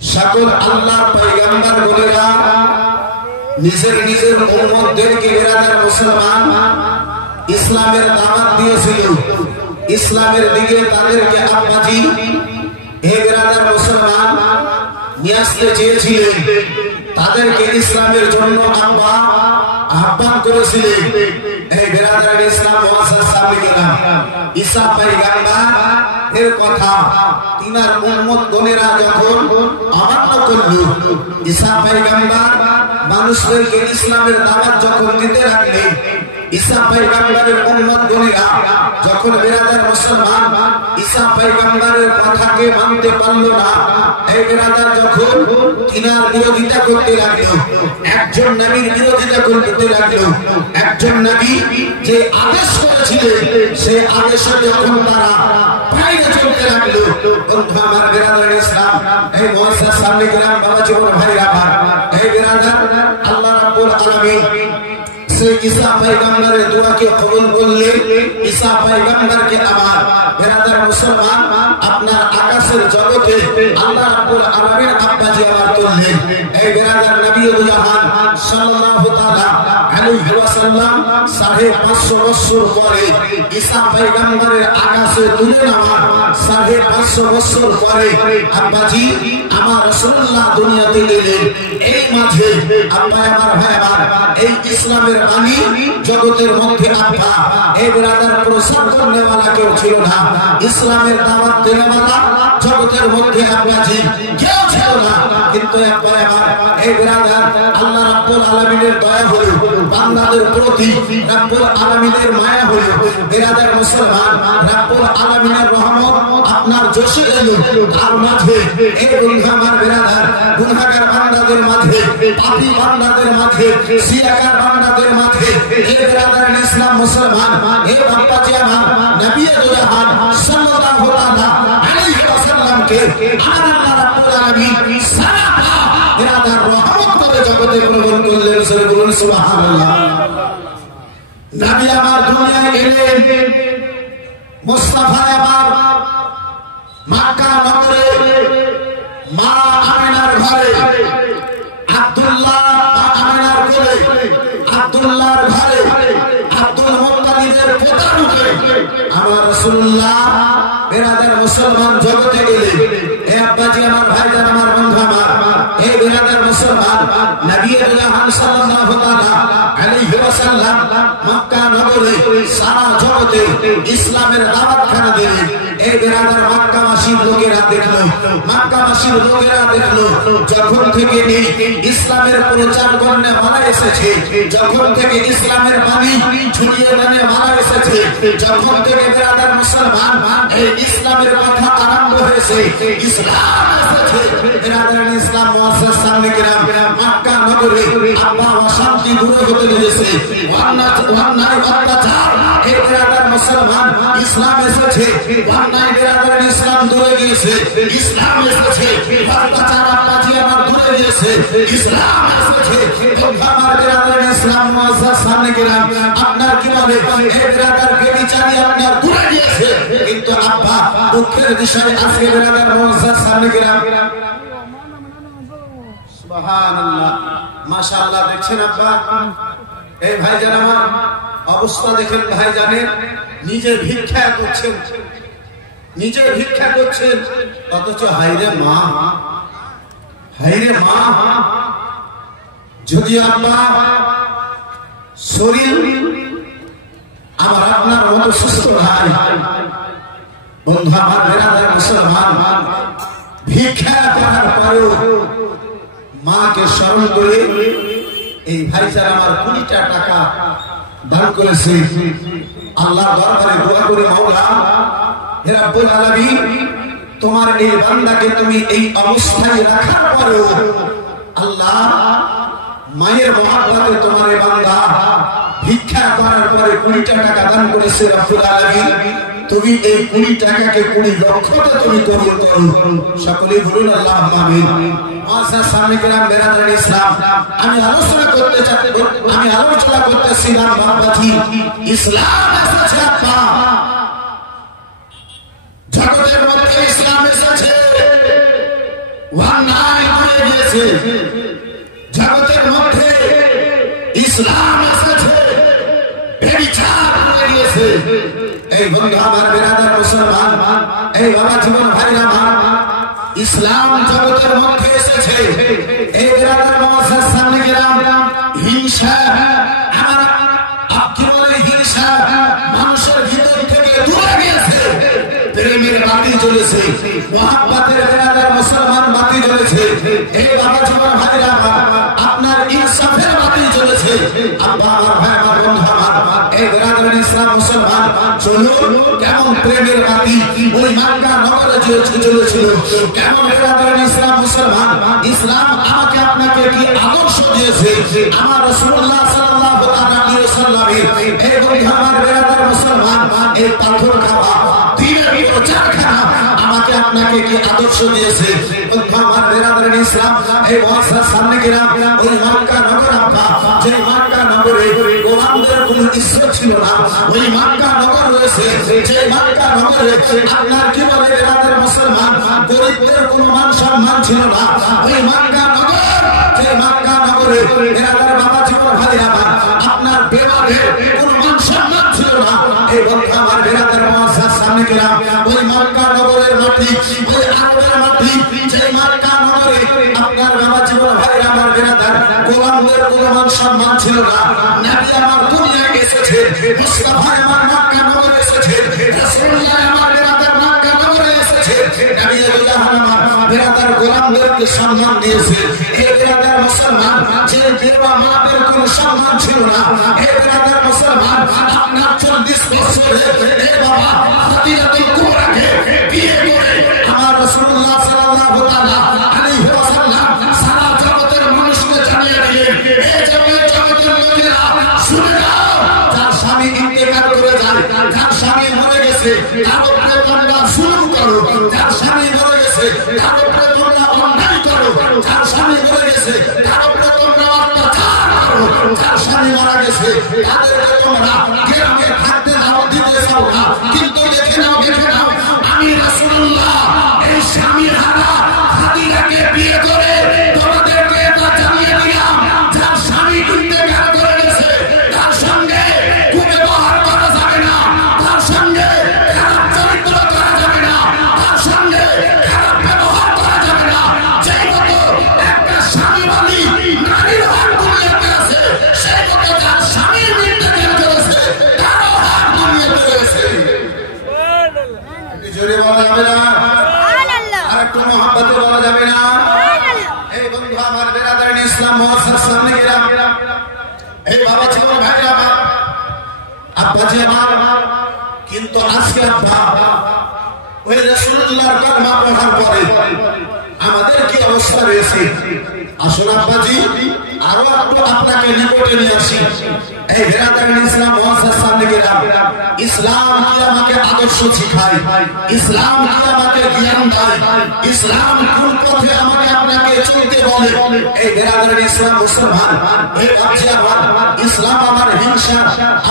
সকল আল্লাহর পয়গম্বর বলেরা নিজের নিজের উম্মতদেরকে বিরাদার মুসলমান ইসলামের দাওয়াত দিয়েছিল, ইসলামের দিকে তাদেরকে আব্বাজি হে বিরাদার মুসলমান নিয়ে আসতে চেয়েছিলেন, তাদেরকে ইসলামের জন্য আব্বা আহ্বান করেছিলেন। এই বিরাদার ইসলাম মুআসসাস সাবিকিনা ঈসা পয়গম্বর এর কথা তিনার উম্মত গণেরা যখন অমান্য করল, ঈসা পয়গম্বর মানুষদেরকে ইসলামের দাওয়াত যখন দিতে লাগলেন, ঈসা পয়গম্বরের উম্মত গণেরা যখন বিরাদার মুসলমান ঈসা পয়গম্বরের কথাকে মানতে পারল না, এই বিরাদার যখন তিনার বিরোধিতা করতে লাগলো, একজন নবীর বিরোধিতা করতে লাগলো, একজন নবী যে আদেশ করেছিলেন সে আদেশে যখন তারা বাইরে চলতে লাগলো, বন্ধু আমার বিরাদার ইসলাম এই মুআসসাস সামনে গ্রাম বাবা জীবন ভাইরা আমার এই বিরাদার আল্লাহ রাব্বুল আলামিন ঈসা পয়গম্বরের দোয়াকে কবুল করলেন। ঈসা পয়গম্বরকে আবার বিরাদার মুসলমান আপনার আকাশের জগতে আল্লাহ রাব্বুল আলামিন আব্বাজি আবার তুললেন। এই বিরাদার নবী জাহান সাল্লাল্লাহু তাআলা আলাইহি ওয়াসাল্লাম 550 বছর পরে ঈসা পয়গম্বরের আকাশে তুলে নেওয়া 550 বছর পরে আব্বাজি আমার রাসূলুল্লাহ দুনিয়াতে এলেন। এই মাঝে আব্বা আমার ভাই আমার এই ইসলামের বাণী জগতের মধ্যে আব্বা এই বিরাদার প্রসার করনেওয়ালা কেউ ছিল না, ইসলামের দাওয়াত দেনেওয়ালা জগতের মধ্যে আব্বাজি কেউ ছিল না। কিন্তু আব্বা আমার এই বিরাদার আল্লাহ রাব্বুল আলামিনের দয়া হলো, বান্দাদের প্রতি রাব্বুল আলামিনের মায়া হলো, বিরাদার মুসলমান রাব্বুল আলামিনের রহমত আপনার জোশে এলো। তার মাঝে এই গুনাহগার বিরাদার গুনাহগার বান্দাদের মাঝে, পাপী বান্দাদের মাঝে, সিয়াকার বান্দাদের মাঝে এই বিরাদার ইসলাম মুসলমান এই বাপ্পাজি আমার নবী জাহান সাল্লাল্লাহু আলাইহি ওয়াসাল্লামকে আল্লাহ রাব্বুল আলামিন সারা বিরাদার রহমত করে জগতে প্রেরণ করলেন। বলুন সুবহানাল্লাহ। নবী আমার দুনিয়ায় এলেন, মুস্তাফা আমার মক্কা নগরে মা আমিনার ঘরে, আব্দুল্লাহ মা আমিনার কোলে, আব্দুল্লাহর ঘরে, আব্দুল মুত্তালিবের পোতারুকে আমার রাসূলুল্লাহ বিরাদার মুসলমান জগতে গেলেন। হে আব্বাজি আমার ভাইজান আমার বন্ধু আমার এই বিরাদার মুসলমান নবী জাহান সাল্লাল্লাহু আলাইহি ওয়াসাল্লাম মক্কা নগরে সারা জগতে ইসলামের দাওয়াতখানা দিলেন। এই বিরাদার মক্কাবাসীর লোকেরা দেখলো, মক্কাবাসীর লোকেরা দেখলো যখন থেকে ইসলামের প্রচার করতে মারা এসেছে, যখন থেকে ইসলামের বাণী ছড়িয়ে দেনে মারা এসেছে, যখন থেকে বিরাদার মুসলমান এই ইসলামের কথা আরম্ভ হয়েছে, ইসলাম এসেছে, বিরাদার ইসলাম মুআসসাস সামনে গ্রাম মক্কা নগরে আল্লাহ অশান্তি দূরে হতে দিয়েছে, অন্যায় অত্যাচার এই বিরাদার মুসলমান ইসলাম এসেছে, অন্যায় বিরাদার ইসলাম দূরে গিয়েছে, ইসলাম এসেছে, অত্যাচার আব্বাজি আমার দূরে গিয়েছে, ইসলাম এসেছে, আমার বিরাদার ইসলাম মুআসসাস সামনে গ্রাম আপনার কি বলে এই বিরাদার বেবিচারী আপনার দূরে গিয়েছে। কিন্তু আব্বা দুঃখের বিষয় আজকে বিরাদার মুআসসাস সামনে গ্রাম সুবহানাল্লাহ মাশাআল্লাহ দেখছেন আব্বা এই ভাইজান আমার অবস্থা দেখেন, ভাইজানের নিজে ভিক্ষা করছেন, নিজে ভিক্ষা করছেন, অথচ হায়রে মা, হায়রে মা যদি আব্বা শরীর আমার আপনার মতো সুস্থ ভাই বন্ধু আমার বিরাদার মুসলমান ভিক্ষা করার পরেও মাকে স্মরণ করে এই ভাইজান আমার 20টা টাকা দান করেছে। আল্লাহ দরবারে দোয়া করে মাওলা হে রাব্বুল আলামিন তোমার এই বান্দাকে তুমি এই অবস্থায় রাখার পরেও আল্লাহ মায়ের মহব্বতে তোমার এই বান্দা ভিক্ষা করার পরে 20টা টাকা দান করেছে। রাব্বুল আলামিন তুমি এই 20 টাকাকে 20 লক্ষতে তুমি কবুল করো। সকলেই বলুন আল্লাহুম্মা আমিন। মুআসসাস সামনে গ্রাম বিরাদার ইসলাম আমি আলোচনা করতেছিলাম বাবাজি ইসলাম এসেছে আব্বা, জগতের মধ্যে ইসলাম এসেছে, অন্যায় হয়ে গেছে, জগতের মধ্যে ইসলাম এসেছে, বিচার হয়ে গিয়েছে। এই বন্ধু আমার বিরাদার মুসলমান, এই বাবা জীবন ভাইরা আমার, ইসলাম জগতের মধ্যে এসেছে। এই বিরাদার মহাসার সামনে গেলাম, হিংসা আমার আপনি বলে হিংসা মানুষের ভিতর থেকে দূরে গিয়েছে, প্রেমের বাতি জ্বলেছে, মহাব্বতের বিরাদার মুসলমান বাতি জ্বলেছে। এই বাবা জীবন ভাইরা আমার, আপনার ইনসাফের বাতি জ্বলেছে। আব্বা আমার ভাই আমার বন্ধু আমার, এই বিরাদার ইসলাম মুসলমান চলুন কেমন প্রেমের বাতি ওই মক্কা নগরে জ্বলেছিল, কেমন বিরাদার ইসলাম মুসলমান ইসলাম আমাকে আপনাকে কি আদর্শ দিয়েছে। আমার রাসূলুল্লাহ সাল্লাল্লাহু আলাইহি ওয়াসাল্লাম এই বন্ধু আমার বিরাদার মুসলমান, এই পাথর খাওয়া দ্বীনের প্রচারখানা আমাকে আপনাকে কি আদর্শ দিয়েছে। বন্ধু আমার বিরাদার ইসলাম, এই মহাসার সামনে গেলাম, ওই মক্কা নগর আব্বা, যে মক্কা নগরে গোলামদের কোনো ইজ্জত ছিল না, ওই মক্কা নগর রয়েছে, যে মক্কা নগরে আপনার কি বলে বিরাদার মুসলমান গরিবদের কোনো মান সম্মান ছিল না, ওই মক্কা নগর, যে মক্কা নগরে বিরাদার বাবা জীবন ভাই আমার, আপনার বেবাদের কোনো মান সম্মান ছিল না। এই বন্ধু আমার বিরাদার মহাসার সামনে গেলাম, ওই মক্কা নগরের মাটি, ওই আরবের মাটি, যে মক্কা নগরে আপনার বাবা জীবন ভাই আমার বিরাদার গোলামদের কোনো মান সম্মান ছিল না। নবী আমার দুনিয়ায় এসেছে, মুস্তাফা আমার মক্কা নগরে এসেছে, রাসূলুল্লাহ আমার বিরাদার মক্কা নগরে এসেছে, নবী জাহান আমার বিরাদার গোলামদেরকে সম্মান দিয়েছে। এই বিরাদার মুসলমান, যে দেবা মাদের কোনো সম্মান ছিল না, এই বিরাদার মুসলমান আপনার 40 বছরে এই বাবা ফাতিমাতুল কুবরাকে বিয়ে করে আমার রাসূলুল্লাহ সাল্লাল্লাহু আলাইহি ওয়াসাল্লাম সারা জগতের মানুষকে জানিয়ে দিলেন, এই জগতের লোকেরা শুনে যাও, যার স্বামী ইন্তেকাল করে যায়, যার স্বামী মরে গেছে, তার উপরে তোমরা জুলুম করো, যার স্বামী মরে গেছে তার উপরে তোমরা অন্যায় করো, যার স্বামী মরে গেছে তার উপরে তোমরা অত্যাচার করো, যার স্বামী মারা গেছে তাদেরকে তোমরা গ্রামে থাকতে দাও, দিতে চাও না। কিন্তু দেখে নাও, দেখে নাও, আমি রাসূলুল্লাহ এই স্বামীর হারা ফাতিমাকে বিয়ে করে তোমাদেরকে এটা জানিয়ে দিলাম, যার স্বামী ইন্তেকাল করে গেছে তার সঙ্গে কুব্যবহার করা যাবে না, তার সঙ্গে খারাপ চরিত্র করা যাবে না, তার সঙ্গে খারাপ ব্যবহার করা যাবে না। যেই মতো একটা স্বামীবাদী নারীর হক দুনিয়াতে আছে, সেই মতো যার স্বামী ইন্তেকাল করেছে তারও হক দুনিয়াতে রয়েছে। জোরে বলা যাবে না, আর একটু মহব্বতে বলা যাবে না। এই বন্ধু আমার বিরাদার ইসলাম মহাসার সামনে গেলাম, এই বাবা জীবন ভাইরা আমার, আব্বা জি আমার, কিন্তু আজকে আব্বা ওই রাসূলুল্লাহর কলমা পড়ার পরে আমাদের কি অবস্থা রয়েছে। আসুন আব্বাজি আরো একটু আপনাকে নিকটে নিয়ে আসি। এই বিরাদার ইসলাম মহাসার সামনে গেলাম, ইসলাম কি আমাকে আদর্শ শিখায়, ইসলাম কি আমাকে জ্ঞান দেয়, ইসলাম কোন পথে আমাকে আপনাকে চলতে বলে। এই বিরাদার ইসলাম মুসলমান, এই আব্বাজি আমার, ইসলাম আমার হিংসা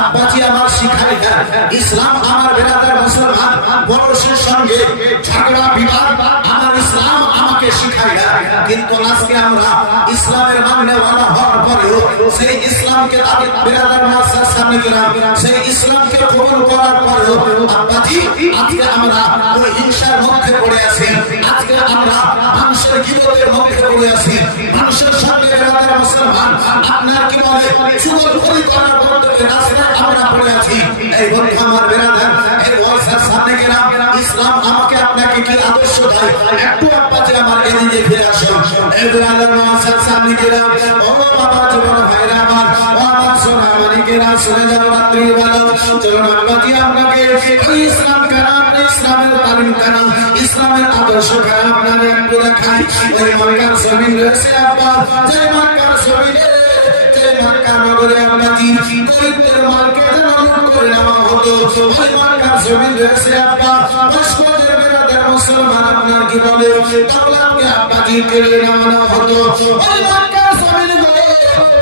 আব্বাজি আমার শিখায় না, ইসলাম আমার বিরাদার মুসলমান বড়দের সঙ্গে ঝগড়া বিবাদ আমার ইসলাম আমাকে শিখায় না। কিন্তু আজকে আমরা ইসলামের মাননেওয়ালা হওয়ার পরেও সেই ইসলামকে বিরাদার মাসার সামনে গেলাম, সেই ইসলামকে কবুল করার পরেও আব্বাজি আজকে আমরা ওই হিংসার মধ্যে পড়ে আছি, আজকে আমরা মানুষের গিবতের মধ্যে পড়ে আছি, মানুষের সঙ্গে বিরাদার মুসলমান আপনার কি বলে চুগলখড়ি করার মধ্যে রাস্তায় আমরা পড়ে আছি। এই বন্ধু আমার বিরাদার, এই ওয়াসার সামনে গেলাম, ইসলাম আমাকে আপনাকে কি আদর্শ দেয়, একটু আব্বাজি আমার এদিকে ফিরে আসুন। এই বিরাদার ওয়াসার সামনে গেলাম, ও বাবা জীবন ভাইরা আমার, ও আমার সোনা মানিকেরা শুনে যাও, রাত্রি ভালো চলুন আব্বাজি আপনাকে ওই ইসলাম কেনা, ইসলামের তালিম কেনা, ইসলামের আদর্শ কেনা আপনার একটু দেখাই। ওই মক্কার জমিন রয়েছে আব্বা, যে মক্কার জমিনে মক্কা নগরে আব্বাজি গরিবদের মালকে লুট করে নেওয়া হতো, ওই মক্কার জমিন রয়েছে আব্বা, মুসলিমদের বিরুদ্ধে মুসলমান আপনার কি বলে তাওলাদকে আব্বাজি কেড়ে নেওয়া হতো। ওই মক্কার জমিন গলে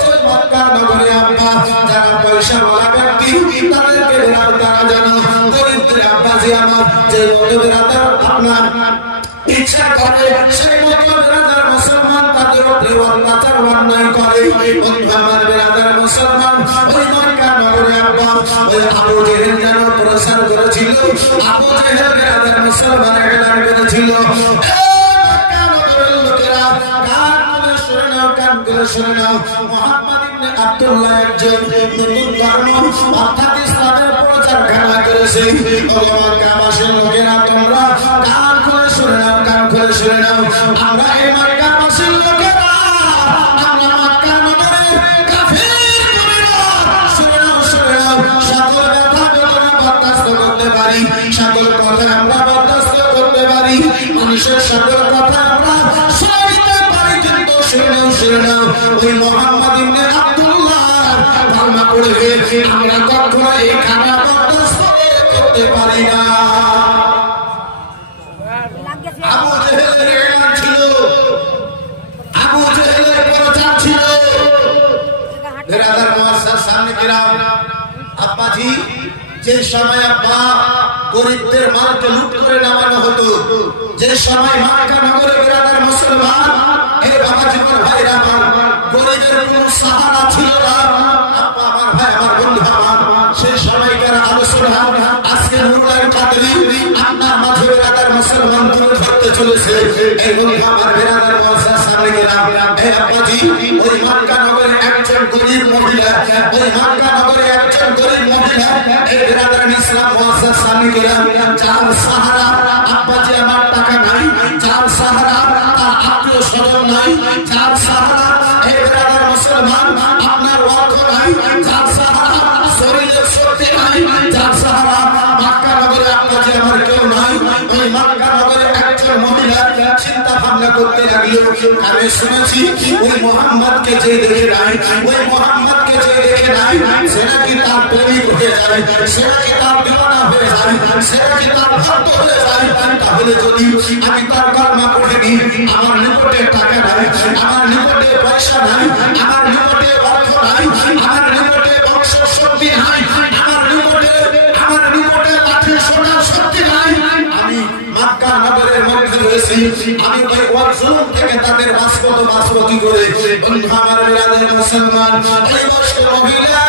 ওই মক্কা নগরে আব্বা যারা পয়সা ওয়ালা ব্যক্তি তাদেরকে তারা জানো গরিবদের আব্বাজি আমার যে মতো বিরাদার আপনার ইচ্ছা করে সেই মতো বেরাদার মুসলমান তাদের উপরে অত্যাচার অন্যায় করে। বন্ধু আমার বেরাদার মুসলমান ওই মক্কা নগরে ওই আবু জেহেল যেন প্রচার করেছিল, আবু জেহেল বেরাদার মুসলমান এলান করেছিল, মুহাম্মদ ইবনে আব্দুল্লাহ একজন নতুন ধর্ম অর্থাৎ ইসলামের প্রচারখানা করেছে। মক্কাবাসীর লোকেরা তোমরা কান খুলে শুনে নাও, কান খুলে শুনে নাও। আমরা এই মক্কাবাসীর লোকেরা আমরা মক্কা নগরে কাফির কবিরা শুনে নাও, শুনে নাও। সকল ব্যথা বেদনা বরদাস্ত করতে পারি, সকল কথা আমরা বরদাস্ত করতে পারি, মানুষের সকল কথা আমরা সইতে পারি, কিন্তু শুনে নাও, শুনে নাও। ওই মুহাম্মদ ইবনে আব্দুল্লাহ কালমা পড়ে আমরা কখনো এই খানা বরদাস্ত করতে পারি না। আবু জেহেলের ঈমান ছিল, আবু জেহেলের প্রচার ছিল। বেরাদার মুআজ্জাজ সামনে কিরাম, আব্বাজি যে সময় আব্বা গরিবদের মালকে লুট করে নামানো হতো, যে সময় মক্কা নগরে বেরাদার মুসলমান এই বাবা জীবন ভাইরা আমার গরিবের কোন সাহারা ছিল না। আব্বা আমার ভাই আমার বন্ধু আমার সেই সময়কার আলোচনা আজকে নুরুল কাদরি আপনার মাঝে বেরাদার মুসলমান তুলে ধরতে চলেছে। এই বন্ধু আমার বেরাদার মুআজ্জাজ সামনে কিরাম, এই আব্বাজি ওই মক্কা নগরে একজন গরিব মহিলা, ওই মক্কা নগরে একজন গরিব মহিলা এই বেরাদার ইসলাম মুআজ্জাজ সামনে কিরাম, যার সাহারা আব্বাজি আমার টাকা নাই, যার সাহারা তার আত্মীয় স্বজন নাই, যার সাহারা এই বেরাদার মুসলমান আপনার অর্থ নাই, যার সাহারা শরীরের শক্তি নাই, যার সাহারা মক্কা নগরে আব্বাজি আমার কেউ নাই। ওই মক্কা নগরে একজন মহিলা চিন্তা ভাবনা করতে লাগলো, আমি শুনেছি ওই মুহাম্মদকে যে দেখে নাই, ওই মুহাম্মদকে যে দেখে নাই সে নাকি তার প্রেমিক হয়ে যায়, সে নাকি তার দিওয়ানা হয়ে যায়, সে নাকি তার ভক্ত হয়ে যায়। তাহলে যদি আমি তার কালমা পড়ে নিই, আমার নিকটে টাকা নাই, আমার নিকটে পয়সা নাই, আমার নিকটে অর্থ নাই, আমার নিকটে বংশ শক্তি নাই, আমার নিকটে লাঠি সোনার শক্তি নাই, আমি মক্কা নগরের মধ্যে রয়েছি, আমি ওই ওয়াজুম থেকে তাদের বাঁচবো বাঁচবো কি করে? বন্ধু আমার বেরাদার মুসলমান ওই বয়স্ক মহিলা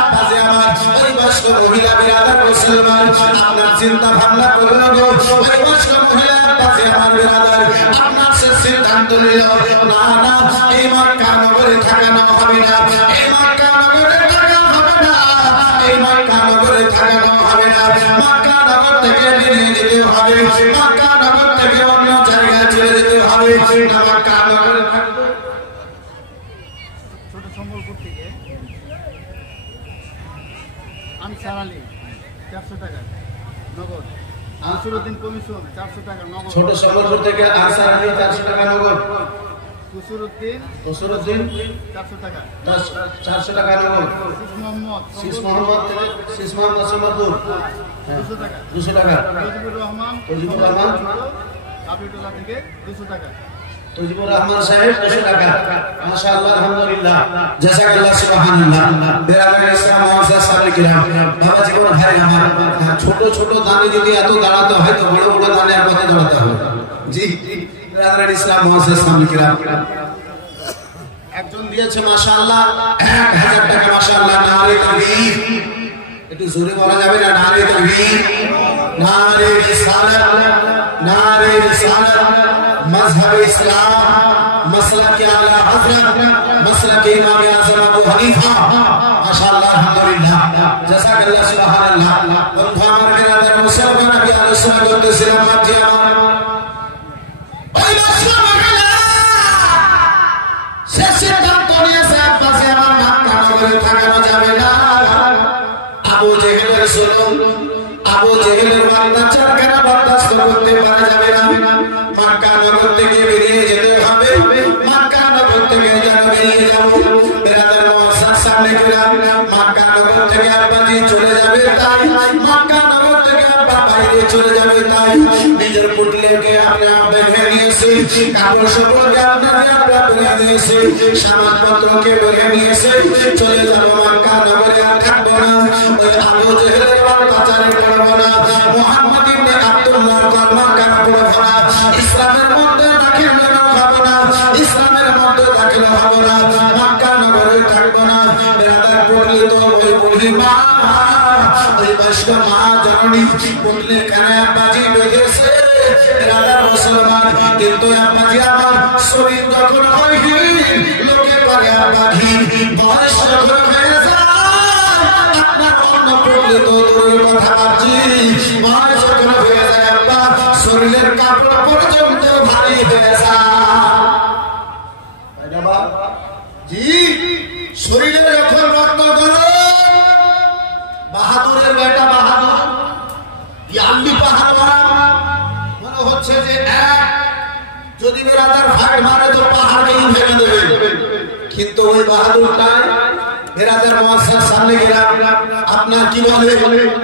আব্বাজি আমার ওই বয়স্ক মহিলা বেরাদার মুসলমান আপনার চিন্তা ভাবনা করলো গো, ওই বয়স্ক মহিলা আব্বাজি আমার বেরাদার আপনার সে সিদ্ধান্ত নিল, না না এই মক্কা নগরে থাকানো হবে না, এই মক্কা নগরে থাকা হবে না, এই মক্কা নগরে থাকানো হবে না, মক্কা নগর থেকে বেরিয়ে যেতে হবে, মক্কা নগর থেকে অন্য জায়গায় চলে যেতে হবে, মক্কা নগরে থাকবো। ছোট সম্বলপুর থেকে আনসার আলী 400 টাকা নগদ, আনসুরউদ্দিন কমিশন 400 টাকা নগদ, ছোট সম্বলপুর থেকে আনসার আলী 400 টাকা নগদ, কুসুরউদ্দিন 400 টাকা 400 টাকা নগদ, শীষ মোহাম্মদ সম্বলপুর 200 টাকা, 200 টাকা, তজিবুর রহমান কাবিটুল্লাহ থেকে 200 টাকা, তজিবুর রহমান সাহেব 200 টাকা। মাশাআল্লাহ আলহামদুলিল্লাহ জাযাকাল্লাহ সুবহানাল্লাহ। বেরাদার ইসলাম মুআজ্জাজ সাহেব কিরাম, বাবা জীবন ভাই আমার ছোট ছোট দানে যদি এত দাঁড়াতে হয় তো বড় বড় দানে আর পথে দাঁড়াতে হবে। জি বেরাদার ইসলাম মুআজ্জাজ সাহেব কিরাম একজন দিয়েছে মাশাআল্লাহ 1000 টাকা, মাশাআল্লাহ। নারে তাকবীর, একটু জোরে বলা যাবে না? নারে তাকবীর, নারে রিসালাত, নারে রিসালাত, मजहब इस्लाम, मसलक आला हजरत, मसलक इमाम आज़म अबू हनीफा, माशाअल्लाह अल्हम्दुलिल्लाह जज़ाकल्लाह सुबहानाल्लाह। बंधु আমার বেরাদার মুসলমান আমি আলোচনা করতেছিলাম আজ আমার ওই মুসলমানেরা শেষ সিদ্ধান্ত নিয়েছে আব্বাসে আমার মক্কা নগরে থাকানো যাবে না। আবু জেহেলের জুলুম, আবু জেহেলের অত্যাচার কেন বরদাস্ত করতে পারা যাবে না। মক্কা নগর থেকে বেরিয়ে যেতে হবে, মক্কা নগর থেকে যেন বেরিয়ে যাব। বেরাদার মুআজ্জাজ সামনে কিরাম, মক্কা নগর থেকে আব্বাজি চলে যাবে তাই, মক্কা নগর থেকে আব্বা বাইরে চলে যাবে তাই, নিজের পুটলিকে আপনি বেঁধে নিয়েছে, কাপড় সাপড়কে আপনাকে আমরা বেঁধে নিয়েছে, সমাজপত্রকে বেঁধে নিয়েছে, চলে যাব মক্কা নগরে আর থাকবো না। ওই আবু জেহেলের অত্যাচারে করবো না, মুহাম্মদ ইবনে আব্দুল্লাহ কালমা করব না, ইসলামের মধ্যে দাখিল হব না, ইসলামের মধ্যে দাখিল হব না, মক্কা নগরে থাকবো না। বেরাদার পড়লে তো ওই বুড়ি মা, ওই বয়স্ক মা জননী পড়লে কেন আব্বাজি বেঁধেছে বেরাদার মুসলমান। কিন্তু আব্বাজি আমার শরীর যখন হয় লোকে করে আব্বাজি বয়স যখন হয়ে যায় আপনার অন্য পড়লে তো দূরের কথা ভাবছি, বয়স যখন হয়ে যায় আব্বা শরীরের কাপড় পর্যন্ত ভারী হয়ে যায়। জি শরীরে যখন রক্ত গলে বাহাদুরের বেটা বাহাদুর ইয়াম্বি পাহাড় মনে হচ্ছে যে এক যদি বেরাদার ফাইট মারে তো পাহাড়কেই ভেঙে দেবে। কিন্তু ওই বাহাদুরটা বেরাদার মহাশয়ের সামনে গেলাম, আপনার কি বলে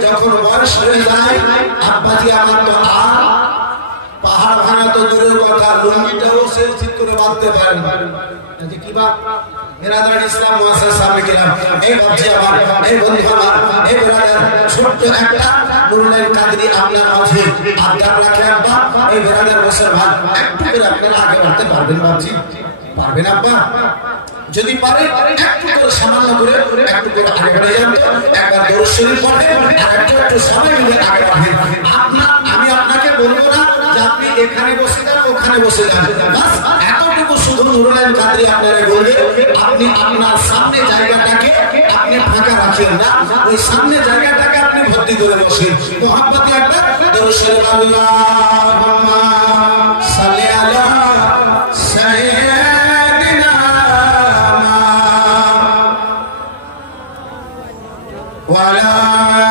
যখন বয়স হয়ে যায় আব্বাজি আমার তো আর পাহাড় ভাঙা তো দূরের কথা লুঙ্গিটাও সে ঠিক করে বাঁধতে পারেন। কি বা বেরাদার ইসলাম মহাশয়ের সামনে গেলাম, এই ভাবছি আমার এই বন্ধু আমার এই বেরাদার ছোট্ট একটা নুরুল কাদরি আপনার মাঝে আজ্ঞা রাখে আব্বা, এই বেরাদার মুসলমান একটু করে আপনারা আগে বাড়তে পারবেন ভাবছি, পারবেন আব্বা? যদি পারে একটু করে সামান্য করে একটু করে আগে বাড়ে যান, একবার দরুদ শরীফ পড়েন আর একটু সময় মিলে আগে বাড়েন। আমি আপনাকে বলবো না যে আপনি এখানে বসে যান ওখানে বসে যান, বাস এতটুকু শুধু নুরুল কাদরি আপনারা বলবে আপনি আপনার সামনে জায়গাটাকে আপনি ফাঁকা রাখেন না, ওই সামনে জায়গাটাকে আপনি ভর্তি করে বসেন। মোহাম্মতে একবার দরুদ শরীফ আল্লাহুম্মা সাল্লি আলা সাইয়্যিদিনা ওয়া আলা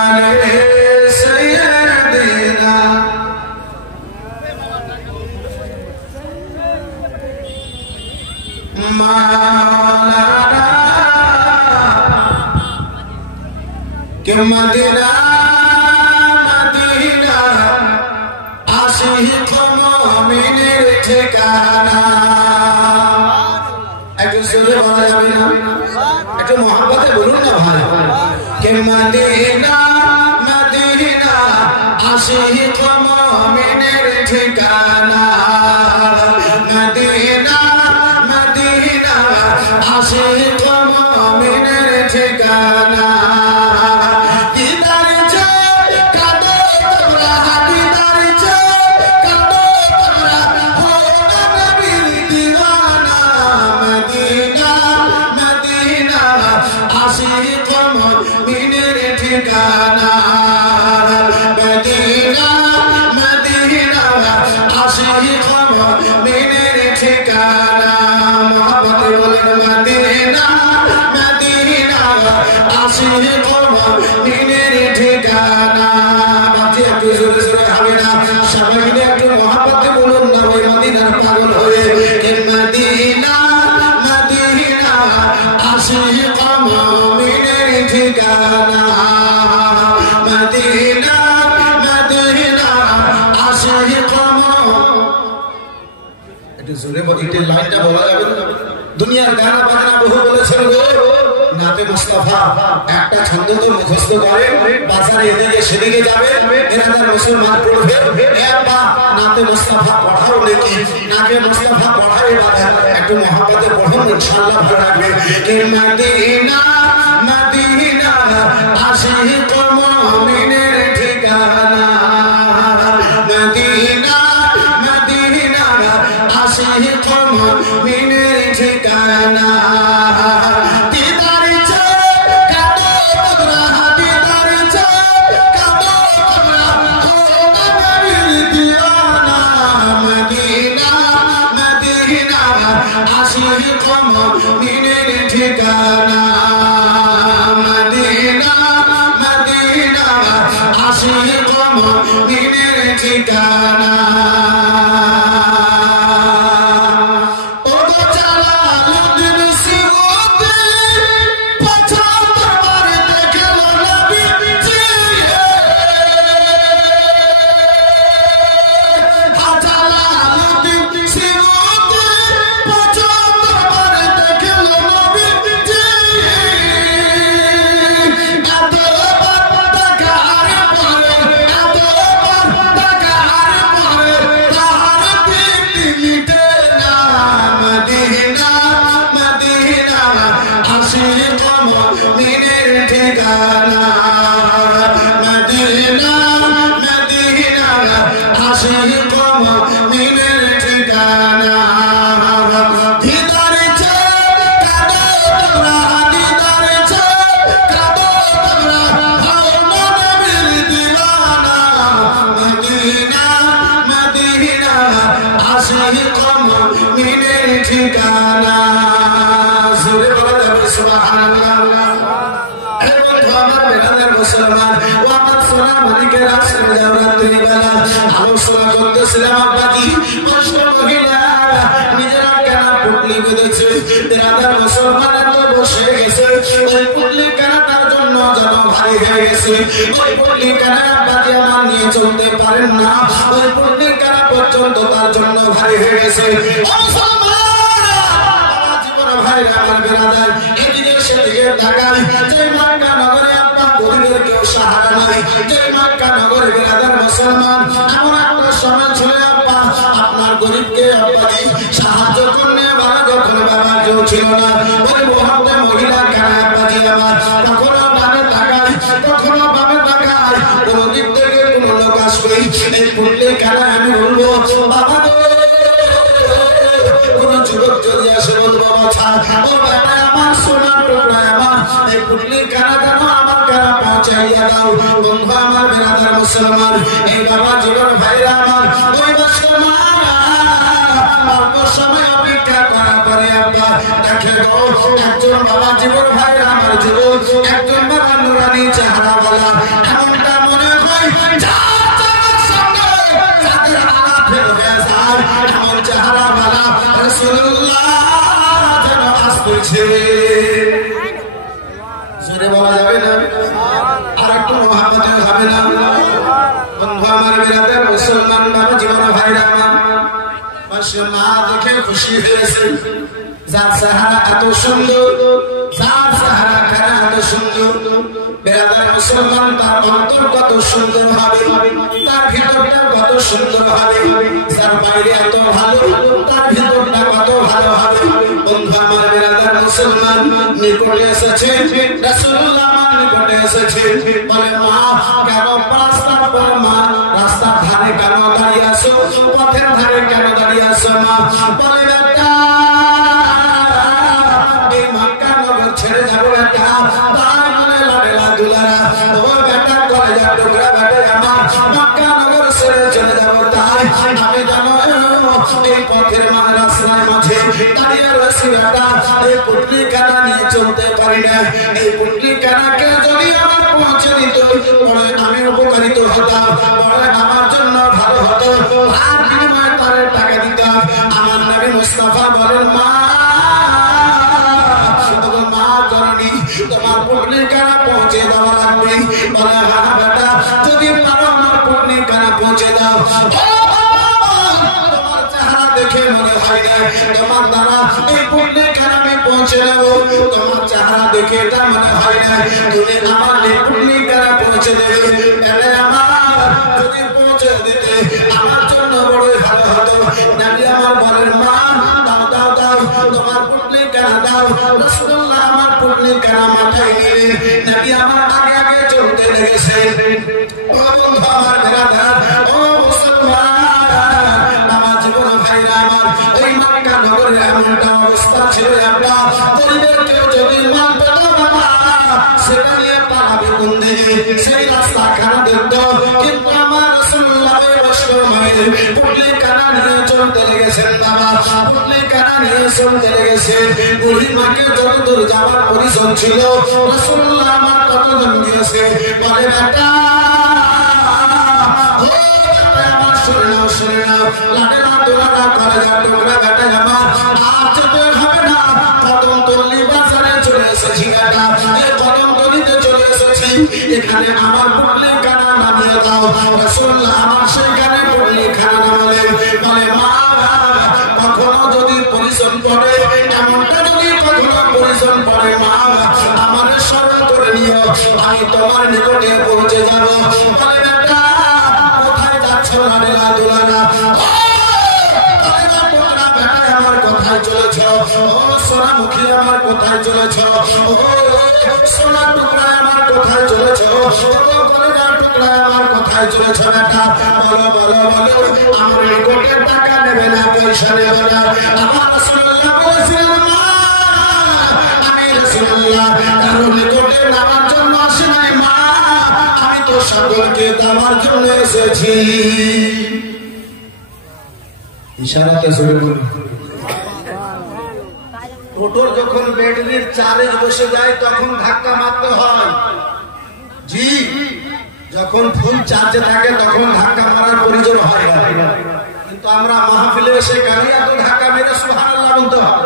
আলি সাইয়্যিদিনা মাওলানা কে মদিনা মদিনা আশিক মুমিনের ঠিকানা। একটু জোরে বলা যাবে না? একটু মহব্বতে বলুন না ভাই। কে মদিনা মদিনা আশিক মুমিনের ঠিকানা, মদিনা মদিনা আশিক মুমিনের ঠিকানা। ঠিকানা মদিনা মদিনা আশিক মুমিনের ঠিকানা। মোহাম্মদ বলেন মদিনা মদিনা আশিক মুমিনের ঠিকানা। বাচ্চা একটু জোরে জোরে হবে না, সবাই মিলে একটু মোহাম্মদ বলুন না ওই মদিনার পাগল হয়ে। মদিনা মদিনা আশিক মুমিনের ঠিকানা, মদিনা মদিনা আশিক একটু জোরে বলতে লাইনটা বলা যাবে না। দুনিয়ার গানা বাজনা বহু বলেছেন গো, নাতে মুস্তাফা একটা ছন্দ তো মুখস্থ করে বাজারে এদিকে সেদিকে যাবে বেরাদার মুসলমান পড়বে এ আব্বা নাতে মুস্তাফা পড়াও নাকি, নাকে মুস্তাফা পড়াই বাধা। একটু মহব্বতে পড়ুন ইনশাআল্লাহ ভালো লাগবে। কে মদিনা মদিনা আশিক মুমিনের ঠিকানা, মদিনা মদিনা আশিক মুমিনের ঠিকানা। আশিক মুমিনের ঠিকানা, মদিনা মদিনা আশিক মুমিনের ঠিকানা। মুমিনের ঠিকানা জোরে বলা যাবে সুবহানাল্লাহ এ বন্ধু আমার বেলাদের মুসলমান ও আমার সোনা মালিকের আসলে রাত্রি বেলা আলোচনা করতেছিলাম আব্বাজি কষ্ট মহিলা নিজেরা কেন পুটলি বেঁধেছে বেলাদের মুসলমান তো বসে গেছে ওই পুটলি কেন তার জন্য যেন ভারী হয়ে গেছে ওই পুটলি কেন আব্বাজি আমার নিয়ে চলতে পারেন না ওই পুটলি কেন পর্যন্ত তার জন্য ভারী হয়ে গেছে ভাইরা আমার বেরাদার এদিকে সেদিকে তাকায় যে মক্কা নগরে আপনার গরিবের কেউ সাহারা নাই যে মক্কা নগরে বেরাদার মুসলমান এমন একটা সময় ছিল আপনার গরিবকে আপনি সাহায্য করলে ভালো যখন বাবা কেউ ছিল না ওই মুহূর্তে মহিলা কেন বাজি আমার কখনো বামে তাকায় কখনো বামে তাকায় কোন দিক থেকে কোন লোক আসবে এই পুটলি কেন আমি বলবো বাবা যুবক যদি আসে বলবো ও বাবা আমার সোনার টুকরা আমার এই পুটলির কানা যেন আমার কানা পৌঁছাইয়া দাও বন্ধু আমার বেরাদার মুসলমান এই বাবা জীবন ভাইরা আমার ওই অল্প সময় অপেক্ষা করা পরে আব্বা দেখে গো একজন বাবা জীবন ভাইরা আমার যুবক একজন বাবা নুরানি চেহারা বলা এমনটা মনে হয় এমন চেহারা বলা রাসূলুল্লাহ যেন আসছে জোরে বলা যাবে না আর একটু মহব্বতে হবে না বন্ধু আমার বিরাদের মুসলমান বাবা জীবন ভাইরা আমার পাশে মা দেখে খুশি হয়েছে যার চেহারা এত সুন্দর যার চেহারা খানা এত সুন্দর বেরাদার মুসলমান তার অন্তর কত সুন্দর হবে তার ভিতরটা কত সুন্দর হবে যার বাইরে এত ভালো তার ভিতরটা কত ভালো হবে বন্ধু আমার বেরাদার মুসলমান নিকটে এসেছে রাসূলুল্লাহ আমার নিকটে এসেছে বলে মা কেন রাস্তার পর মা রাস্তার ধারে কেন দাঁড়িয়ে আছো পথের ধারে কেন দাঁড়িয়ে আছো মা বলে বেটা এই মক্কা নগর ছেড়ে যাবো বেটা তাই বলে লাডেলা দুলারা ও বেটা কলেজা টুকরা বেটা আমার মক্কা নগর ছেড়ে চলে যাবো তাই আমি জানো এই পথের মানে রাস্তার মাঝে দাঁড়িয়ে রয়েছি বেটা এই পুটলি কানা নিয়ে চলতে পারি না এই পুটলি কানাকে যদি আমার পৌঁছে দিত বলে আমি উপকারিত হতাম বলে আমার জন্য ভালো হতো আর বিনিময়ে তার টাকা দিতাম আমার নবী মুস্তাফা বলেন মা তোমার পুটলি কানা পৌঁছে দেওয়া লাগবে বলে হ্যাঁ বেটা যদি পারো আমার পুটলি কানা পৌঁছে দাও তোমার চেহারা দেখে মনে হয় না তোমার দ্বারা এই পুটলি কানা আমি পৌঁছে দেবো তোমার চেহারা দেখে এটা মনে হয় না তুমি আমার এই পুটলি কানা পৌঁছে দেবে তাহলে আমার যদি পৌঁছে দিতে আমার জন্য বড়ই ভালো হতো নবী আমার বলেন মা দাও দাও দাও তোমার পুটলি কানা দাও রাসূলুল্লাহ আমার পুটলি কানা মাথায় নিয়ে নবী আমার আগে আগে চলতে লেগেছে ও বন্ধু আমার বেরাদার ও মুসলমান আমার জীবন ভাইরা আমার ওই মক্কা নগরের এমনটা অবস্থা ছিল আমরা পরিবার কেউ যদি মানতে না বাবা সেটা নিয়ে পালাবে কোন দিকে সেই রাস্তা খানা দেখত কিন্তু আমার রাসূলুল্লাহ পুটলি কানা নিয়ে চলতে লেগেছেন বাবা পুটলি কানা নিয়ে চলতে লেগেছে বুড়ি মাকে যত দূর যাওয়ার পরিশ্রম ছিল রাসূলুল্লাহ আমার কত দূর দিয়েছে বলে বেটা আমার শুনে নাও লাডেলা দোলারা কলেজা টুকরা বেটা আমার আর যেতে হবে না কদম তল্লি বাজারে চলে এসেছি বেটা এই কদম তলিতে চলে এসেছি এখানে আমার পুটলি কানা নামিয়ে দাও রাসূলুল্লাহ আমার সেখানে পুটলি কানা নামালেন বলে মা কখনো যদি পরিশ্রম করে এমনটা যদি কখনো পরিশ্রম করে মা আমার স্মরণ করে নিও আমি তোমার নিকটে পৌঁছে যাব বলে বেটা কোথায় যাচ্ছ লাডেলা দুলারা আমার কোথায় চলেছ ও সোনামুখী আমার কোথায় চলেছ ও সোনা টুকরা আমার কোথায় চলেছ কলেজার টুকরা আমার কোথায় চলেছ বেটা বলো বলো বলো আমার নিকটে টাকা নেবে না পয়সা নেবে না আমার রাসূলুল্লাহ বলেছিলেন মা আমি রাসূলুল্লাহ কারো নিকটে নামার জন্য আসি নাই মা আমি তো সকলকে দেওয়ার জন্য এসেছি ইশারাতে শুরু করুন মোটর যখন ব্যাটারির চার্জ বসে যায় তখন ধাক্কা মারতে হয়। জি, যখন ফুল চার্জে থাকে তখন ধাক্কা মারার প্রয়োজন হয়। কিন্তু আমরা মাহফিলে এসে গাড়ি এত ধাক্কা মেরে সুবহানাল্লাহ বলতে হয়।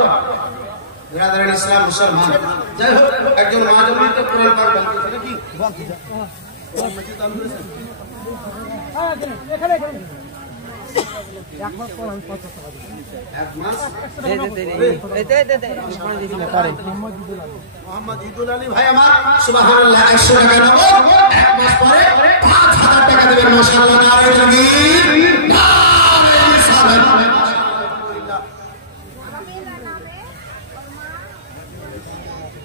বিরাদরান ইসলাম মুসলমান, যাই হোক, একজন মাঝে তো কোরআন পাক বলতেছে নাকি মোহাম্মদ ঈদুল আলী ভাই আমার সুবহানাল্লাহ 100 টাকা নেব, এক মাস পরে 5000 টাকা দেবেন। মাশাআল্লাহ, নারে তাকবীর, নারে রিসালাত।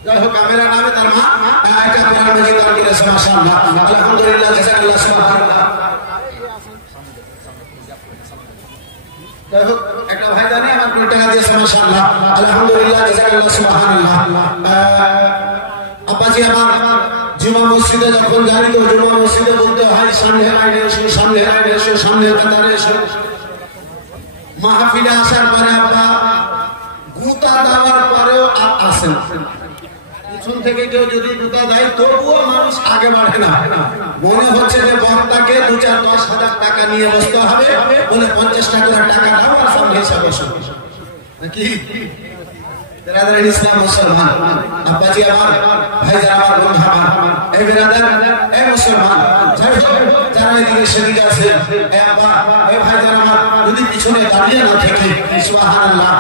যাই হোক, ক্যামেরা নামে তার মা একটা কোরআন মাজিদ দান করেছে। মাশাআল্লাহ, আলহামদুলিল্লাহ, জাযাকাল্লাহ, সুবহানাল্লাহ। যাই হোক, একটা ভাই জানে আমার 2 টাকা দিয়েছে। মাশাআল্লাহ, আলহামদুলিল্লাহ, জাযাকাল্লাহ, সুবহানাল্লাহ। আব্বাজি আমার জুমা মসজিদে যখন যাই তো জুমা মসজিদে বলতে হয় সামনের লাইনে এসো, সামনের লাইনে এসো, সামনের কাতারে এসো। মাহফিলে আসার পরে আব্বা গুতা দেওয়ার পরেও আসেন, পিছন থেকে কেউ যদি গুতা দেয় তবুও মানুষ আগে বাড়ে না। মনে হচ্ছে যে বক্তাকে 2-4-10,000 টাকা নিয়ে বসতে হবে, বলে 50 টাকা টাকা দাও আর সামনে হিসাবে এসো নাকি। বিরাদরান ইসলাম মুসলমান, আব্বাজি আমার, ভাইজান আমার, বন্ধু আমার, এই বিরাদর, এই মুসলমান, যারা এদিকে সেদিকে আছে, এই আব্বা, এই ভাইজান আমার, যদি পিছনে দাঁড়িয়ে না থেকে সুবহানাল্লাহ,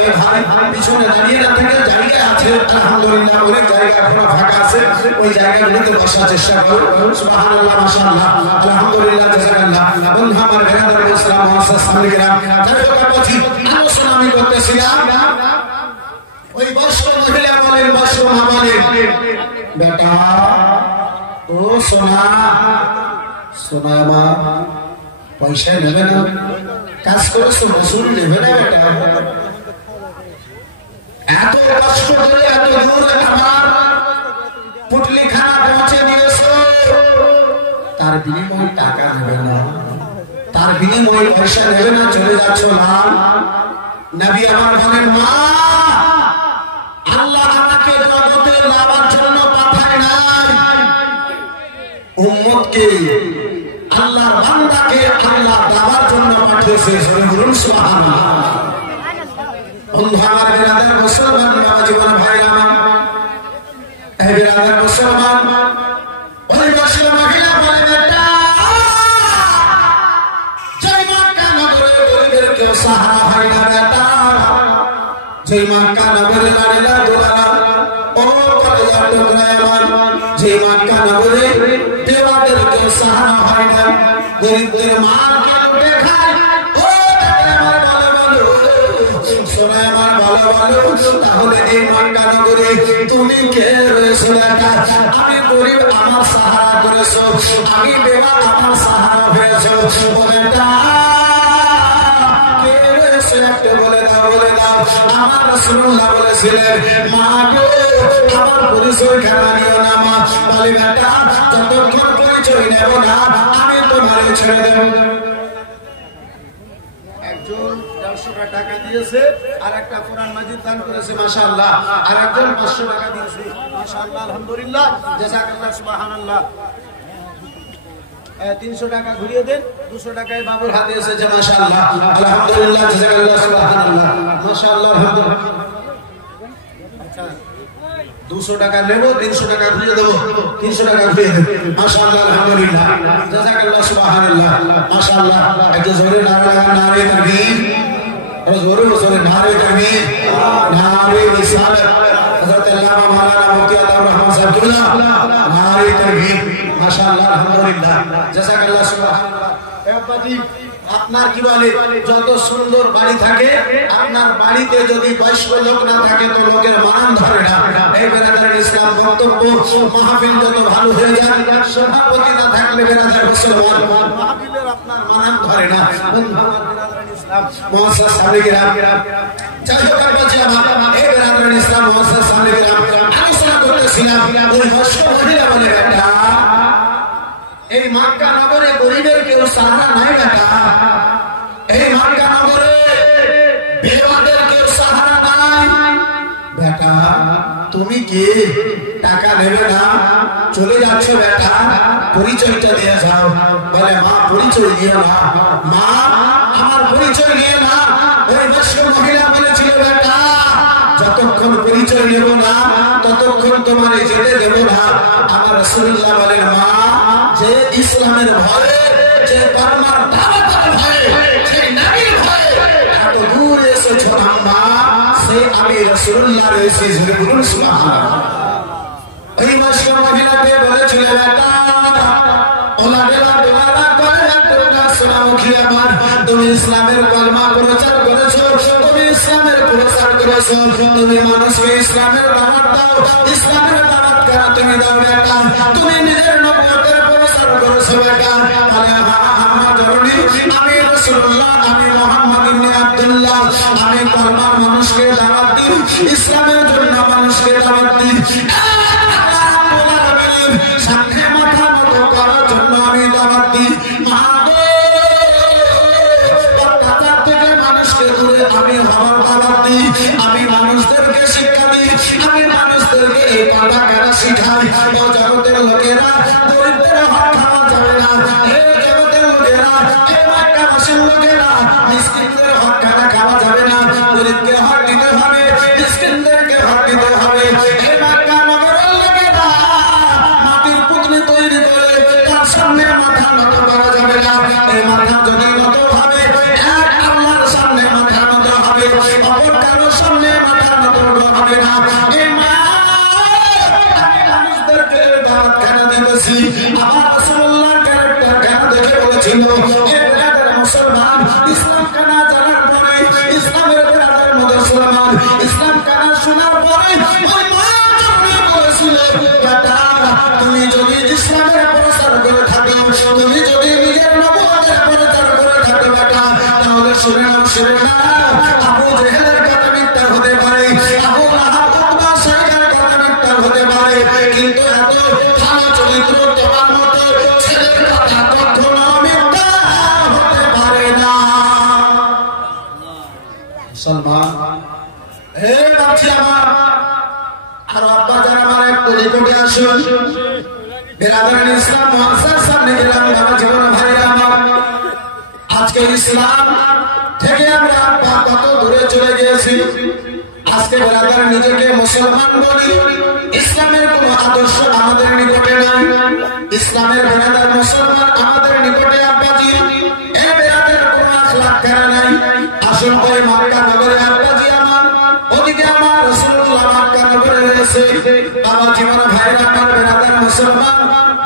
এই ভাই পিছনে দাঁড়িয়ে না থেকে জায়গা আছে, আলহামদুলিল্লাহ, অনেক জায়গা এখনো ফাঁকা আছে, ওই জায়গাগুলোতে বসার চেষ্টা করুন। সুবহানাল্লাহ, মাশাআল্লাহ, আলহামদুলিল্লাহ, জাযাকাল্লাহ। বন্ধু আমার, বিরাদর ইসলাম মুআসসাস সামিগ্রাম, যারা কথা আলোচনা আমি করতেছিলাম, ওই বয়স্ক মহিলা বলেন, বয়স্ক মা বলেন, বেটা ও সোনা, সোনা মা, পয়সা নেবে না, কাজ করেছো, বসুন নেবে না বেটা, এত কষ্ট করে এত দূর আমার পুটলিখানা পৌঁছে দিয়েছো, তার বিনিময়ে টাকা নেবে না, তার বিনিময়ে পয়সা নেবে না, চলে যাচ্ছ না। নবী আমার বলেন, মা, আল্লাহ আমাকে জগতে লাভার জন্য পাঠায় নাই, উম্মতকে, আল্লাহর বান্দাকে আল্লাহ দাওয়ার জন্য পাঠিয়েছে। বলুন সুবহানাল্লাহ। বন্ধু আমার, বিরাদর মুসলমান, আমার জীবন ভাই আমার, এই বিরাদর মুসলমান, ওই বয়স্ক মহিলা বলে, বেটা, জয় মক্কা নগরে গরিবের কেউ সাহারা হয় না বেটা, জয় মক্কা নগরে নারীরা দোলারা, ও কলেজার টুকরা আমার, জয় মক্কা নগরে দেওয়াদের কেউ সাহারা হয় না, গরিবদের মাকে লুটে খায়, ও আমার বলে বলো, শোনা আমার ভালো ভালো, তাহলে এই মক্কা নগরে তুমি কে রয়েছো বেটা? আমি গরিব, আমার সাহারা করেছো, আমি বেকার, আমার সাহারা হয়েছো, বেটা কে রয়েছো একটু বলে দাও, বলে দাও। আমার রাসূলুল্লাহ বলেছিলেন, মা গো, আমার পরিচয় খানা নিও না মা, বলে বেটা যতক্ষণ পরিচয় নেব না আমি তোমার ছেড়ে দেব। একজন 150 টাকা দিয়েছে, আর একটা কোরআন মাজিদ দান করেছে, মাশাআল্লাহ, আর একজন 500 টাকা দিয়েছে, মাশাআল্লাহ, আলহামদুলিল্লাহ, জাযাকাল্লাহ, সুবহানাল্লাহ। 300 টাকা ঘুরিয়ে দেন, 200 টাকায় বাবুর হাতে এসেছে, মাশাআল্লাহ, আলহামদুলিল্লাহ, জাযাকাল্লাহ, সুবহানাল্লাহ, মাশাআল্লাহ, আলহামদুলিল্লাহ। 200 টাকা নেব, 300 টাকা ঘুরিয়ে দেবো, 300 টাকা ঘুরিয়ে দেব, মাশাআল্লাহ, আলহামদুলিল্লাহ, জাযাকাল্লাহ, সুবহানাল্লাহ, মাশাআল্লাহ। একটু জোরে নারে লাগান, নারে তাকবীর, জোরে জোরে নারে তাকবীর, নারে রিসালাত, হযরত আল্লামা মাওলানা মুফতি আতাউর রহমান সাহেব কিবলা, নারে তাকবীর, মাশাআল্লাহ, আলহামদুলিল্লাহ, জাযাকাল্লাহ, সুবহানাল্লাহ। আব্বাজি, আপনার কি বলে, যত সুন্দর বাড়ি থাকে, আপনার বাড়িতে যদি বয়স্ক লোক না থাকে তো লোকের মান ধরে না। এই বিরাদরান ইসলাম বক্তব্য, মাহফিল যত ভালো হয়ে যায়, সভাপতি না থাকলে বিরাদরান মুসলমান মাহফিলের আপনার মান ধরে না। বিরাদরান ইসলাম মুআসসাস সামিগ্রাম, যাই হোক আব্বাজি আমার, এই বিরাদরান ইসলাম মুআসসাস সামিগ্রাম আলোচনা করতেছিলাম, ওই বয়স্ক মহিলা বলে, বেটা এই মক্কা নগরে গরিবের কেউ সাহারা নাই বেটা, এই মক্কা নগরে বেওয়াদের কেউ সাহারা নাই, তুমি কে, টাকা নেবে না, চলে যাচ্ছ বেটা, পরিচয়টা দিয়ে যাও। বলে মা পরিচয় দিয়ে না, মা আমার পরিচয় নিয়ে না। ওই বয়স্ক মহিলা বলেছিল বেটা যতক্ষণ পরিচয় নেব না ততক্ষণ তোমার যেতে দেব না। আমার রাসূলুল্লাহ বলেন মা যে ইসলামের ভয়ে, যে কলমার দাওয়াতের ভয়ে, যে নবীর ভয়ে এত দূর এসেছো আম্মা, সে আমি রাসূলুল্লাহ রয়েছি। জোরে বলুন সুবহানাল্লাহ। এই বয়স্ক মহিলাকে বলেছিল বেটা ওলা বেলা বেলা করে না সোনামুখী আমার, তুমি ইসলামের কলমা প্রচার করেছো, তুমি ইসলামের প্রচার করেছো, তুমি মানুষকে ইসলামের দাওয়াত দাও। ইসলামের দাওয়াত কেন তুমি দাও বেটা? তুমি নিজের নবুয়তের প্রচার করেছো বেটা। আরে আম্মা জননী, আমি রাসূলুল্লাহ, আমি মুহাম্মদ ইবনে আব্দুল্লাহ, আমি কলমার মানুষকে দাওয়াত দিই, ইসলামের জন্য মানুষকে দাওয়াত দিই। সামনে মাথা মতো করার জন্য আমি দাওয়াত দিই। থেকে মানুষকে দূরে আমি হওয়ার দাওয়াত দিই। আমি মানুষদেরকে শিক্ষা দিই, আমি মানুষদেরকে এই কথা কেন শিখাই? ও জগতের লোকেরা, গরিবদের হক খাওয়া যাবে না। হে জগতের লোকেরা, হে মক্কাবাসীর লোকেরা, মিসকিনদের হক কেন খাওয়া যাবে না? গরিবকে হক দিতে হবে, মিসকিনদেরকে হক দিতে হবে। হে মক্কা নগরের লোকেরা, মাটির পুতলি তৈরি করে তার সামনে মাথা নত করা যাবে না। এই মাথা যদি নত হবে, এক আল্লাহর সামনে মাথা নত হবে, অপর কারোর সামনে মাথা নত হবে না। এই মা আমি মানুষদেরকে দাওয়াত কেন দিতেছি? আমার রাসূলুল্লাহর ক্যারেক্টার কেন দেখে বলেছিল এ বেরাদার মুসলমান, ইসলাম কেন জানার পরে, ইসলামের বেরাদার মুসলমান, ইসলাম কেন শোনার পরে ওই মা বলেছিল বেটা তুমি যদি ইসলামের প্রচার করে থাকো, তুমি যদি নিজের নবুয়তের প্রচার করে থাকো বেটা, তাহলে শুনে নাও, শুনে নাও, আবু জেহেলের কথা মিথ্যা হতে পারে, আবু লাহাব উতবা সাইবার কথা মিথ্যা হতে পারে, কিন্তু এত ভালো চরিত্র তোমার মতো ছেলের কথা কখনো মিথ্যা হতে পারে না। মুসলমান হে বাচ্চা আমার আর আব্বা যারা আমার একটু নিকটে আসুন, বেরাদারান ইসলাম মুআসসাসার সামনে গেলাম। আমার জীবন ভাই আমার, আজকে ইসলাম থেকে আমরা কত দূরে চলে গিয়েছি। আজকে বেরাদার নিজেকে মুসলমান বলি, ইসলামের কোন আদর্শ আমাদের নিকটে নাই। ইসলামের বেরাদার মুসলমান আমাদের নিকটে আব্বাজি, এই বেরাদার কোন আখলাক কেন নাই? আসুন ওই মক্কা নগরে আব্বাজি আমার, ওদিকে আমার রাসূলুল্লাহ মক্কা নগরে রয়েছে। আমার জীবন ভাইরা আমার বেরাদার মুসলমান,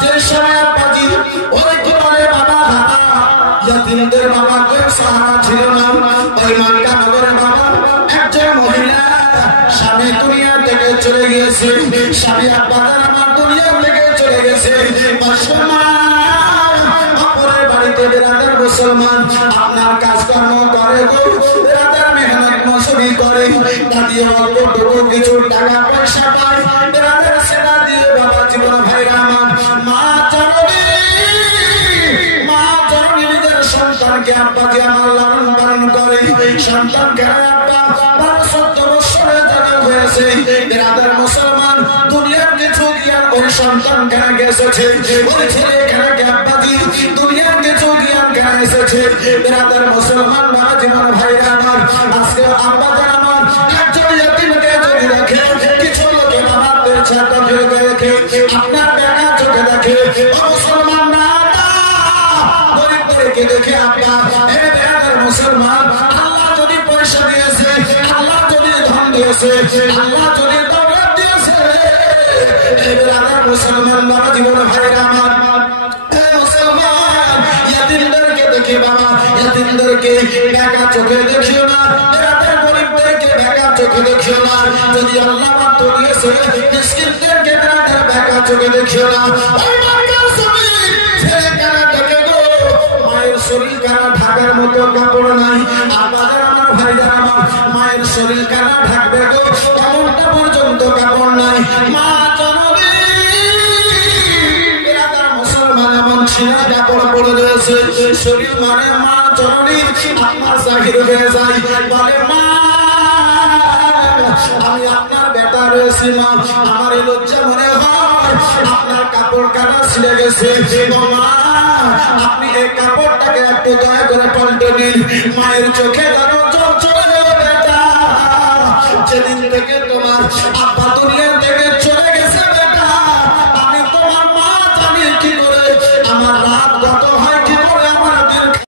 যে সময় আব্বাজি ওই কোরআনে বাবা ইয়াতিমদের বাবা কেউ সাহারা ছিল না। ওই মক্কা নগরে বাবা একজন মহিলা স্বামী দুনিয়া থেকে চলে গিয়েছে, স্বামী আব্বাজান আমার দুনিয়া থেকে চলে গেছে। অপরের বাড়িতে বেরাদার মুসলমান আপনার কাজকর্ম করে গো, বেরাদার মেহনত মজুরি করে, তা দিয়ে অল্পটুকু কিছু টাকা পয়সা পায়, বেরাদার সেটা দিয়ে বাবা জীবন ভাইরা আমার মা জননী, মা জননী নিজের সন্তানকে আব্বাকে আমার লালন পালন করে। সন্তানকে আব্বা 12-14 বছরের জন্য হয়েছে। বেরাদার মুসলমান দুনিয়ার কিছু জ্ঞান ওই সন্তান কেন গেছে, ওই ছেলে কেন আব্বাজি দুনিয়ার কিছু জ্ঞান কেন এসেছে। বেরাদার মুসলমান বাবা জীবন ভাইরা আমার, আজকে আব্বাজান আমার একজন ইয়াতিমকে যদি দেখে, কিছু লোকে বাবাদের ছাত্র দেখে, আপনার দেখা চোখে দেখে, মুসলমান না গরিবদেরকে দেখে আব্বা, হে বেরাদার মুসলমান, আল্লাহ যদি পয়সা দিয়েছে, আল্লাহ যদি ধন দিয়েছে, আল্লাহ যদি দৌলত দিয়েছে, বেরাদার মুসলমান বাবা জীবন ভাইরা আমার, মুসলমান ইয়াতিমদেরকে দেখে বাবা, ইয়াতিমদেরকে দেখা চোখে দেখিও না, বেরাদার গরিবদেরকে দেখা চোখে দেখিও না। যদি আল্লাহ মাত্র দিয়েছে, মিসকিনদেরকে বেরাদার দেখা চোখে দেখিও না। ওই মার্কার জমিন ছেলে কেন দেখে গো, মায়ের শরীর কেন ঢাকার মতো কাপড় নাই? আমাদের আমার ভাইরা আমার, মায়ের শরীর কেন ঢাকবে গো, এমনটা পর্যন্ত কাপড় নাই। মা জননী বেরাদার মুসলমান এমন ছিঁড়া কাপড় পরে রয়েছে, শরীর মানে মা জননী আপনার জাহির হয়ে যায়, বলে মা আমি আপনার বেটার রয়েছি মা, আমার এই লজ্জা মনে হয় আপনার কাপড় কাটা ছিঁড়ে গেছে। মা আপনি এই কাপড়টাকে একটু দয়া করে পাল্টে দিন। মায়ের চোখে যেন জল চলে যাবে বেটা, যেদিন থেকে তোমার